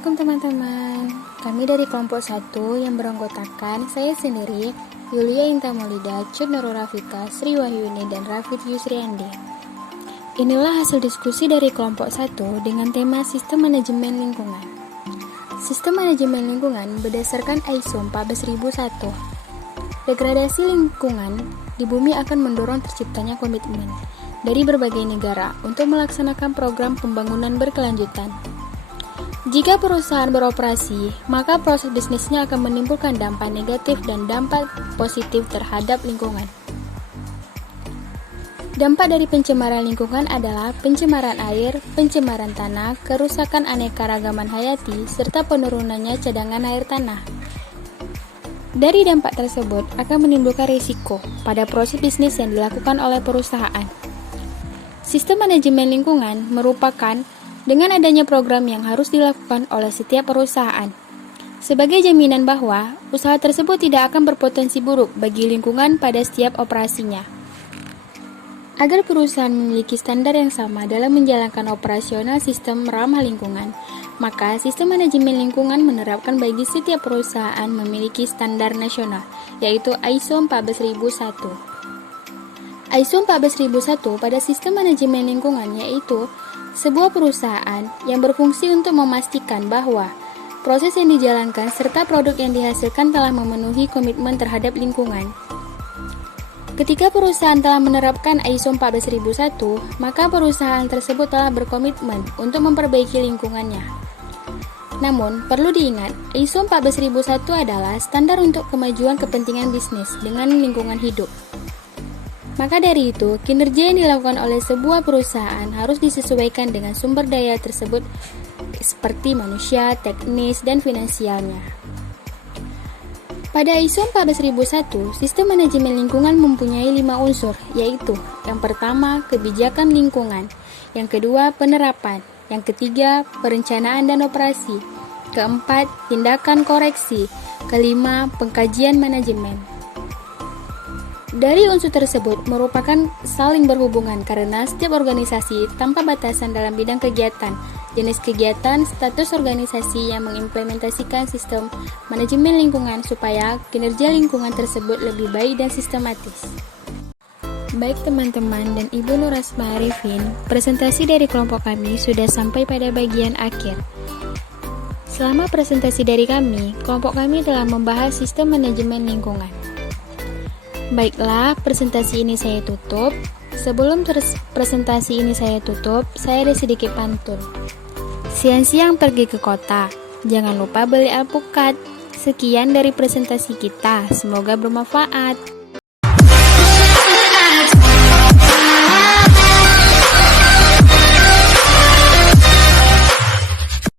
Assalamualaikum teman-teman. Kami dari kelompok 1 yang beranggotakan saya sendiri, Yulia Inta Maulida, Cut Nurul Rafika, Sri Wahyuni, dan Rafid Yusriandi. Inilah hasil diskusi dari kelompok 1 dengan tema Sistem Manajemen Lingkungan. Sistem manajemen lingkungan berdasarkan ISO 14001. Degradasi lingkungan di bumi akan mendorong terciptanya komitmen dari berbagai negara untuk melaksanakan program pembangunan berkelanjutan. Jika perusahaan beroperasi, maka proses bisnisnya akan menimbulkan dampak negatif dan dampak positif terhadap lingkungan. Dampak dari pencemaran lingkungan adalah pencemaran air, pencemaran tanah, kerusakan anekaragaman hayati, serta penurunannya cadangan air tanah. Dari dampak tersebut akan menimbulkan risiko pada proses bisnis yang dilakukan oleh perusahaan. Sistem manajemen lingkungan merupakan dengan adanya program yang harus dilakukan oleh setiap perusahaan, sebagai jaminan bahwa usaha tersebut tidak akan berpotensi buruk bagi lingkungan pada setiap operasinya. Agar perusahaan memiliki standar yang sama dalam menjalankan operasional sistem ramah lingkungan, maka sistem manajemen lingkungan menerapkan bagi setiap perusahaan memiliki standar nasional, yaitu ISO 14001. ISO 14001 pada sistem manajemen lingkungan yaitu sebuah perusahaan yang berfungsi untuk memastikan bahwa proses yang dijalankan serta produk yang dihasilkan telah memenuhi komitmen terhadap lingkungan. Ketika perusahaan telah menerapkan ISO 14001, maka perusahaan tersebut telah berkomitmen untuk memperbaiki lingkungannya. Namun, perlu diingat, ISO 14001 adalah standar untuk kemajuan kepentingan bisnis dengan lingkungan hidup. Maka dari itu, kinerja yang dilakukan oleh sebuah perusahaan harus disesuaikan dengan sumber daya tersebut seperti manusia, teknis, dan finansialnya. Pada ISO 14001, sistem manajemen lingkungan mempunyai 5 unsur, yaitu yang pertama, kebijakan lingkungan, yang kedua, penerapan, yang ketiga, perencanaan dan operasi, keempat, tindakan koreksi, kelima, pengkajian manajemen. Dari unsur tersebut merupakan saling berhubungan karena setiap organisasi tanpa batasan dalam bidang kegiatan, jenis kegiatan, status organisasi yang mengimplementasikan sistem manajemen lingkungan supaya kinerja lingkungan tersebut lebih baik dan sistematis. Baik teman-teman dan Ibu Nur Asma Arifin, presentasi dari kelompok kami sudah sampai pada bagian akhir. Selama presentasi dari kami, kelompok kami telah membahas sistem manajemen lingkungan. Baiklah, presentasi ini saya tutup. Sebelum presentasi ini saya tutup, saya ada sedikit pantun. Siang-siang pergi ke kota, jangan lupa beli alpukat. Sekian dari presentasi kita, semoga bermanfaat.